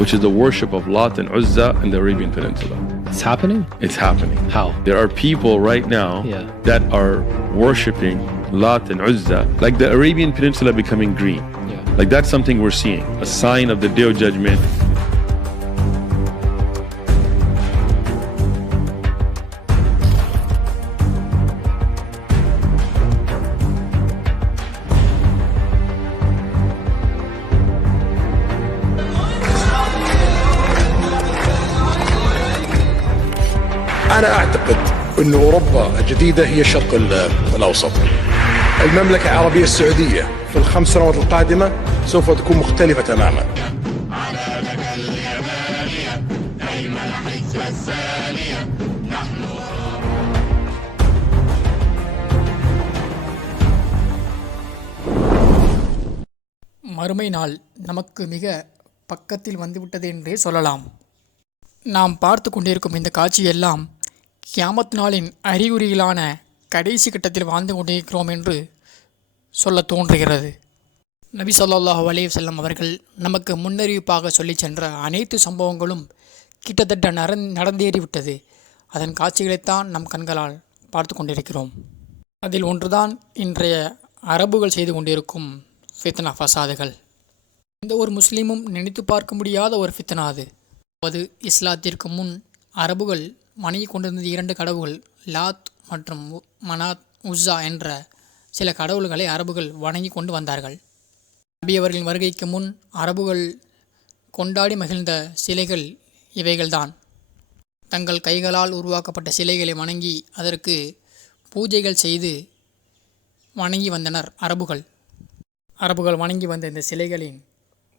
which is the worship of Lat and Uzza in the Arabian Peninsula. It's happening? It's happening. How? There are people right now that are worshiping Lat and Uzza, like the Arabian Peninsula becoming green. Like that's something we're seeing, a sign of the Day of Judgment. أنا أعتقد أن أوروبا الجديدة هي الشرق الأوسط. المملكة العربية السعودية في ال5 سنوات القادمة سوف تكون مختلفة تماما. மறுமை நாள் நமக்கு மிக பக்கத்தில் வந்துவிட்டது என்றே சொல்லலாம். நாம் பார்த்து கொண்டிருக்கும் இந்த காட்சியெல்லாம் கியாமத் நாளின் அறிகுறிகளான கடைசி கட்டத்தில் வாழ்ந்து கொண்டிருக்கிறோம் என்று சொல்ல தோன்றுகிறது. நபி ஸல்லல்லாஹு அலைஹி வஸல்லம் அவர்கள் நமக்கு முன்னறிவிப்பாக சொல்லி சென்ற அனைத்து சம்பவங்களும் கிட்டத்தட்ட நடந்தேறிவிட்டது. அதன் காட்சிகளைத்தான் நம் கண்களால் பார்த்து கொண்டிருக்கிறோம். அதில் ஒன்றுதான் இன்றைய அரபுகள் செய்து கொண்டிருக்கும் ஃபித்னா ஃபசாதுகள். எந்த ஒரு முஸ்லீமும் நினைத்து பார்க்க முடியாத ஒரு ஃபித்னா அது. அது இஸ்லாத்திற்கு முன் அரபுகள் வணங்கி கொண்டிருந்த 2 கடவுள்கள் லாத் மற்றும் மனாத் உஸ்ஸா என்ற சில கடவுள்களை அரபுகள் வணங்கி கொண்டு வந்தார்கள். நபி அவர்களின் வருகைக்கு முன் அரபுகள் கொண்டாடி மகிழ்ந்த சிலைகள் இவைகள்தான். தங்கள் கைகளால் உருவாக்கப்பட்ட சிலைகளை வணங்கி அதற்கு பூஜைகள் செய்து வணங்கி வந்தனர் அரபுகள். அரபுகள் வணங்கி வந்த இந்த சிலைகளின்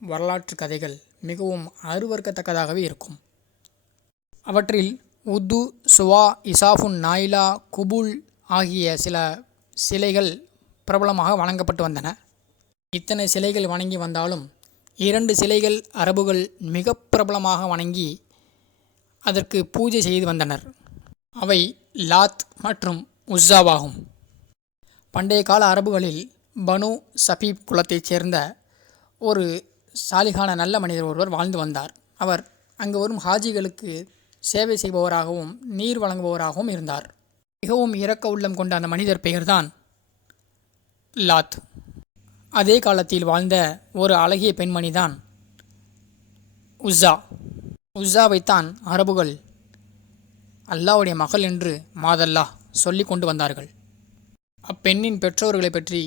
வரலாற்று கதைகள் மிகவும் அருவருக்கத்தக்கதாகவே இருக்கும். அவற்றில் உத்து, சுவா, இசாஃபுன், நாயிலா, குபுல் ஆகிய சில சிலைகள் பிரபலமாக வணங்கப்பட்டு வந்தன. இத்தனை சிலைகள் வணங்கி வந்தாலும் 2 சிலைகள் அரபுகள் மிக பிரபலமாக வணங்கி அதற்கு பூஜை செய்து வந்தனர். அவை லாத் மற்றும் உஸ்ஸாவாகும். பண்டைய கால அரபுகளில் பனு சபீப் குலத்தைச் சேர்ந்த ஒரு சாலிகான நல்ல மனிதர் ஒருவர் வாழ்ந்து வந்தார். அவர் அங்கு வரும் ஹாஜிகளுக்கு சேவை செய்பவராகவும் நீர் வழங்குபவராகவும் இருந்தார். மிகவும் இரக்க உள்ளம் கொண்ட அந்த மனிதர் பெயர்தான் லாத். அதே காலத்தில் வாழ்ந்த ஒரு அழகிய பெண்மணிதான் உஸ்ஸா. உஸ்ஸாவைத்தான் அரபுகள் அல்லாஹ்வுடைய மகள் என்று மாதல்லாஹ் சொல்லி கொண்டு வந்தார்கள். அப்பெண்ணின் பெற்றோர்களை பற்றி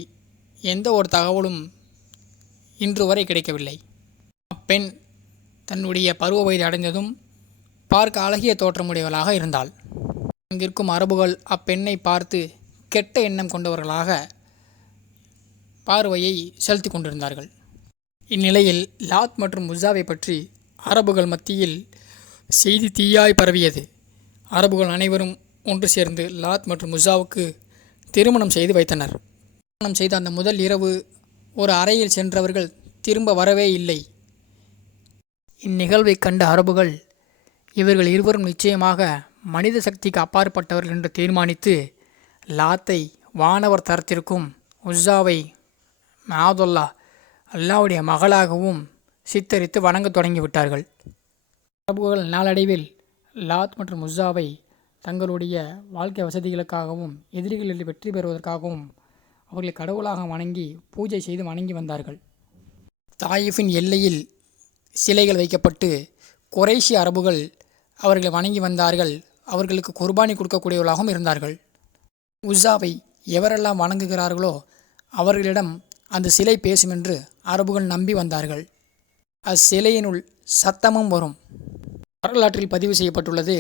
எந்த ஒரு தகவலும் இன்று வரை கிடைக்கவில்லை. அப்பெண் தன்னுடைய பருவ வயது அடைந்ததும் பார்க்க அழகிய தோற்றமுடையவளாக இருந்தாள். அங்கிருக்கும் அரபுகள் அப்பெண்ணை பார்த்து கெட்ட எண்ணம் கொண்டவர்களாக பார்வையை செலுத்தி கொண்டிருந்தார்கள். இந்நிலையில் லாத் மற்றும் உஸ்ஸாவை பற்றி அரபுகள் மத்தியில் செய்தி தீயாய் பரவியது. அரபுகள் அனைவரும் ஒன்று சேர்ந்து லாத் மற்றும் உஸ்ஸாவுக்கு திருமணம் செய்து வைத்தனர். திருமணம் செய்த அந்த முதல் இரவு ஒரு அறையில் சென்றவர்கள் திரும்ப வரவே இல்லை. இந்நிகழ்வை கண்ட அரபுகள் இவர்கள் இருவரும் நிச்சயமாக மனித சக்திக்கு அப்பாற்பட்டவர்கள் என்று தீர்மானித்து லாத்தை வானவர் தரத்திற்கும் உஸ்ஸாவை மாதுல்லா அல்லாஹ்வுடைய மகளாகவும் சித்தரித்து வணங்க தொடங்கிவிட்டார்கள். அரபுகள் நாளடைவில் லாத் மற்றும் உஸ்ஸாவை தங்களுடைய வாழ்க்கை வசதிகளுக்காகவும் எதிரிகளில் வெற்றி பெறுவதற்காகவும் அவர்களை கடவுளாக வணங்கி பூஜை செய்து வணங்கி வந்தார்கள். தாயிஃபின் எல்லையில் சிலைகள் வைக்கப்பட்டு குறைஷி அரபுகள் அவர்களை வணங்கி வந்தார்கள். அவர்களுக்கு குர்பானி கொடுக்கக்கூடியவர்களாகவும் இருந்தார்கள். உஸ்ஸாவை எவரெல்லாம் வணங்குகிறார்களோ அவர்களிடம் அந்த சிலை பேசும் என்று அரபுகள் நம்பி வந்தார்கள். அச்சிலையினுள் சத்தமும் வரும். வரலாற்றில் பதிவு செய்யப்பட்டுள்ளது,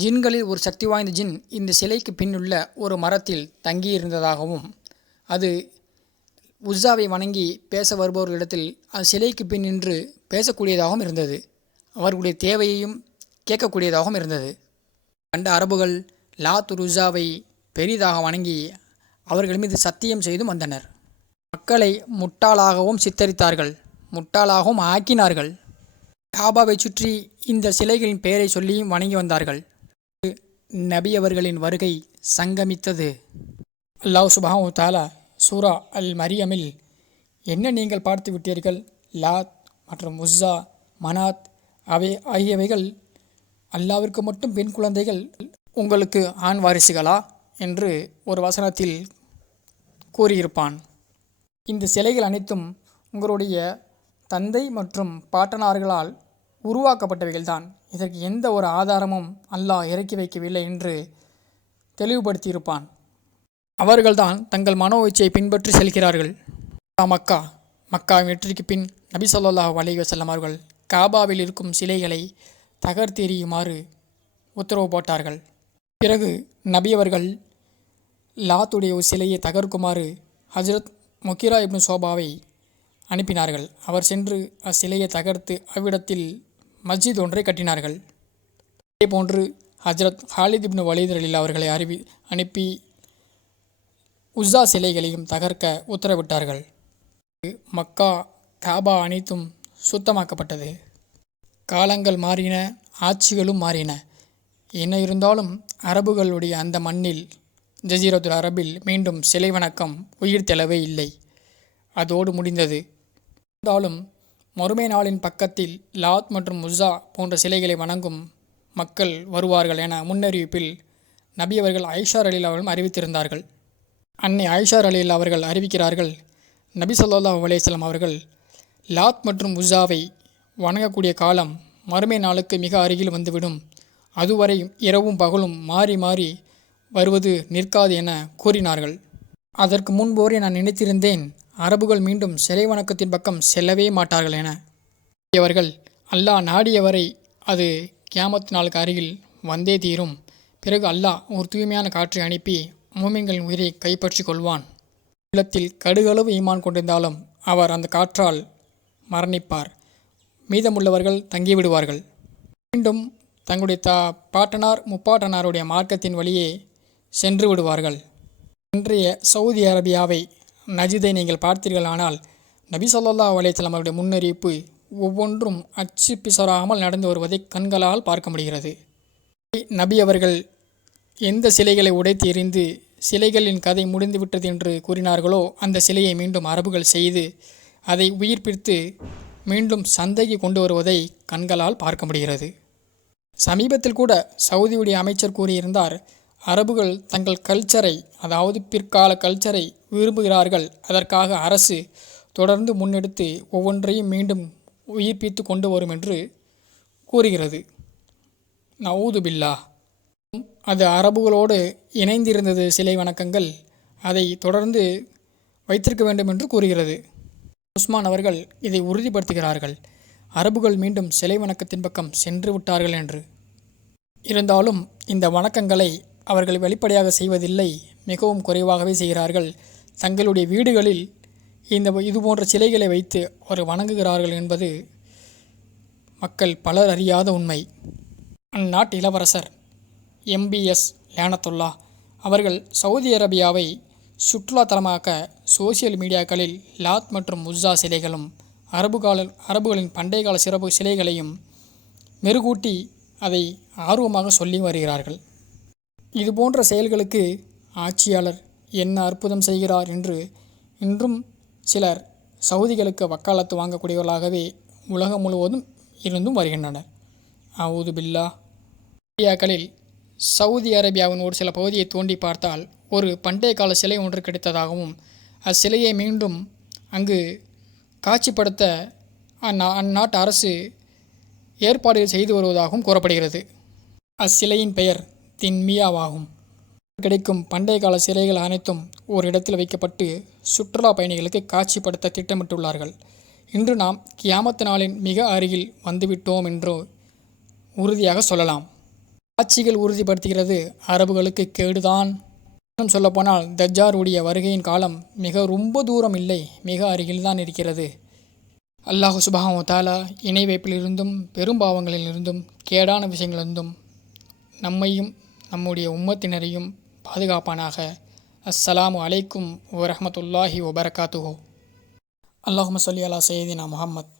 ஜின்களில் ஒரு சக்தி வாய்ந்த ஜின் இந்த சிலைக்கு பின்னுள்ள ஒரு மரத்தில் தங்கியிருந்ததாகவும் அது உஸ்ஸாவை வணங்கி பேச வருபவர்களிடத்தில் சிலைக்கு பின் நின்று பேசக்கூடியதாகவும் இருந்தது. அவர்களுடைய தேவையையும் கேட்கக்கூடியதாகவும் இருந்தது. கண்ட அரபுகள் லாத் உஸ்ஸாவை பெரிதாக வணங்கி அவர்கள் மீது சத்தியம் செய்தும் வந்தனர். மக்களை முட்டாளாகவும் சித்தரித்தார்கள், முட்டாளாகவும் ஆக்கினார்கள். காபாவை சுற்றி இந்த சிலைகளின் பெயரை சொல்லியும் வணங்கி வந்தார்கள். நபி அவர்களின் வருகை சங்கமித்தது. அல்லாஹ் சுப்ஹானஹு வ தஆலா சூரா அல் மரியமில், என்ன நீங்கள் பார்த்து விட்டீர்கள், லாத் மற்றும் உஸ்ஸா மனாத் ஆகியவைகள் அல்லாவிற்கு மட்டும் பெண் குழந்தைகள், உங்களுக்கு ஆண் வாரிசுகளா என்று ஒரு வசனத்தில் கூறியிருப்பான். இந்த சிலைகள் அனைத்தும் உங்களுடைய தந்தை மற்றும் பாட்டனார்களால் உருவாக்கப்பட்டவைகள்தான். இதற்கு எந்த ஒரு ஆதாரமும் அல்லாஹ் இறக்கி வைக்கவில்லை என்று தெளிவுபடுத்தியிருப்பான். அவர்கள்தான் தங்கள் மனோ இச்சையை பின்பற்றி செல்கிறார்கள். மக்காவின் வெற்றிக்கு பின் நபி ஸல்லல்லாஹு அலைஹி வஸல்லம் அவர்கள் காபாவில் இருக்கும் சிலைகளை தகர்த்தெறியுமாறு உத்தரவு போட்டார்கள். பிறகு நபி அவர்கள் லாத்துடைய ஒரு சிலையை தகர்க்குமாறு ஹஜ்ரத் முகிரா இப்னு ஷோபாவை அனுப்பினார்கள். அவர் சென்று அச்சிலையை தகர்த்து அவ்விடத்தில் மஸ்ஜித் ஒன்றை கட்டினார்கள். இதேபோன்று ஹஜ்ரத் ஹாலித் இப்னு வலீத் ரலியல்லாஹு அவர்களை அனுப்பி உஸ்ஸா சிலைகளையும் தகர்க்க உத்தரவிட்டார்கள். மக்கா காபா அனைத்தும் சுத்தமாக்கப்பட்டது. காலங்கள் மாறின, ஆட்சிகளும் மாறின. என்ன இருந்தாலும் அரபுகளுடைய அந்த மண்ணில், ஜசீரத்துல் அரபில் மீண்டும் சிலை வணக்கம் உயிர் தெளவே இல்லை. அதோடு முடிந்தது. இருந்தாலும் மறுமை நாளின் பக்கத்தில் லாத் மற்றும் உஸ்ஸா போன்ற சிலைகளை வணங்கும் மக்கள் வருவார்கள் என முன்னறிவிப்பில் நபி அவர்கள் ஆயிஷா ரலியல்லாஹு அவர்களும் அறிவித்திருந்தார்கள். அன்னை ஆயிஷா ரலியல்லாஹு அவர்கள் அறிவிக்கிறார்கள், நபி ஸல்லல்லாஹு அலைஹி வஸல்லம் அவர்கள் லாத் மற்றும் உஸ்ஸாவை வணங்கக்கூடிய காலம் மறுமை நாளுக்கு மிக அருகில் வந்துவிடும். அதுவரை இரவும் பகலும் மாறி மாறி வருவது நிற்காது என கூறினார்கள். அதற்கு முன்போரே நான் நினைத்திருந்தேன், அரபுகள் மீண்டும் சிலை வணக்கத்தின் பக்கம் செல்லவே மாட்டார்கள் என. அவர்கள் அல்லாஹ் நாடியவரை அது கியாமத் நாளுக்கு அருகில் வந்தே தீரும். பிறகு அல்லாஹ் ஒரு தூய்மையான காற்றை அனுப்பி மூமின்களின் உயிரை கைப்பற்றி கொள்வான். உள்ளத்தில் கடுகளவு ஈமான் கொண்டிருந்தாலும் அவர் அந்த காற்றால் மரணிப்பார். மீதமுள்ளவர்கள் தங்கிவிடுவார்கள். மீண்டும் தங்களுடைய பாட்டனார் முப்பாட்டனாருடைய மார்க்கத்தின் வழியே சென்று விடுவார்கள். இன்றைய சவுதி அரேபியாவை, நஜிதை நீங்கள் பார்த்தீர்களானால் நபி ஸல்லல்லாஹு அலைஹி வஸல்லம் அவருடைய முன்னறிவிப்பு ஒவ்வொன்றும் அச்சு பிசறாமல் நடந்து வருவதை கண்களால் பார்க்க முடிகிறது. நபி அவர்கள் எந்த சிலைகளை உடைத்து எறிந்து சிலைகளின் கதை முடிந்துவிட்டது என்று கூறினார்களோ அந்த சிலையை மீண்டும் அரபுகள் செய்து அதை உயிர்ப்பித்து மீண்டும் சந்தைக்கு கொண்டு வருவதை கண்களால் பார்க்க முடிகிறது. சமீபத்தில் கூட சவுதியுடைய அமைச்சர் கூறியிருந்தார், அரபுகள் தங்கள் கல்ச்சரை, அதாவது பிற்கால கல்ச்சரை விரும்புகிறார்கள். அதற்காக அரசு தொடர்ந்து முன்னெடுத்து ஒவ்வொன்றையும் மீண்டும் உயிர்ப்பித்து கொண்டு வரும் என்று கூறுகிறது. நஊது பில்லாஹ். அது அரபுகளோடு இணைந்திருந்தது சிலை வணக்கங்கள், அதை தொடர்ந்து வைத்திருக்க வேண்டும் என்று கூறுகிறது. உஸ்மான் அவர்கள் இதை உறுதிப்படுத்துகிறார்கள், அரபுகள் மீண்டும் சிலை வணக்கத்தின் பக்கம் சென்று விட்டார்கள் என்று. இருந்தாலும் இந்த வணக்கங்களை அவர்கள் வெளிப்படையாக செய்வதில்லை, மிகவும் குறைவாகவே செய்கிறார்கள். தங்களுடைய வீடுகளில் இதுபோன்ற சிலைகளை வைத்து அவர் வணங்குகிறார்கள் என்பது மக்கள் பலர் அறியாத உண்மை. அந்நாட்டு இளவரசர் எம்பிஎஸ் லானத்துல்லா அவர்கள் சவுதி அரேபியாவை சுற்றுலா தலமாக்க சோசியல் மீடியாக்களில் லாத் மற்றும் உஸ்ஸா சிலைகளும் அரபுகளின் பண்டைய கால சிறப்பு சிலைகளையும் மெருகூட்டி அதை ஆர்வமாக சொல்லி வருகிறார்கள். இதுபோன்ற செயல்களுக்கு ஆட்சியாளர் என்ன அற்புதம் செய்கிறார் என்று இன்றும் சிலர் சவுதிகளுக்கு வக்காலத்து வாங்கக்கூடியவர்களாகவே உலகம் முழுவதும் இருந்தும் வருகின்றனர். அவுது பில்லா. மீடியாக்களில் சவுதி அரேபியாவின் ஒரு சில பகுதியை தோண்டி பார்த்தால் ஒரு பண்டைய கால சிலை ஒன்று கிடைத்ததாகவும் அச்சிலையை மீண்டும் அங்கு காட்சிப்படுத்த அந்நாட்டு அரசு ஏற்பாடுகள் செய்து வருவதாகவும் கூறப்படுகிறது. அச்சிலையின் பெயர் தின்மியாவாகும். கிடைக்கும் பண்டைய கால சிலைகள் அனைத்தும் ஒரு இடத்தில் வைக்கப்பட்டு சுற்றுலா பயணிகளுக்கு காட்சிப்படுத்த திட்டமிட்டுள்ளார்கள். இன்று நாம் கியாமத் நாளின் மிக அருகில் வந்துவிட்டோம் என்று உறுதியாக சொல்லலாம். காட்சிகள் உறுதிப்படுத்துகிறது அரபுகளுக்கு கேடுதான். இன்னும் சொல்லப்போனால் தஜ்ஜாருடைய வருகையின் காலம் ரொம்ப தூரம் இல்லை, மிக அருகில்தான் இருக்கிறது. அல்லாஹ் சுப்ஹானஹு வ தஆலா இணை வைப்பிலிருந்தும் பெரும்பாவங்களிலிருந்தும் கேடான விஷயங்களிலிருந்தும் நம்மையும் நம்முடைய உம்மத்தினரையும் பாதுகாப்பானாக. அஸ்ஸலாமு அலைக்கும் வரஹ்மத்துல்லாஹி வபரகாத்துஹு. அல்லாஹும்ம ஸல்லி அலா சய்யிதினா முஹம்மத்.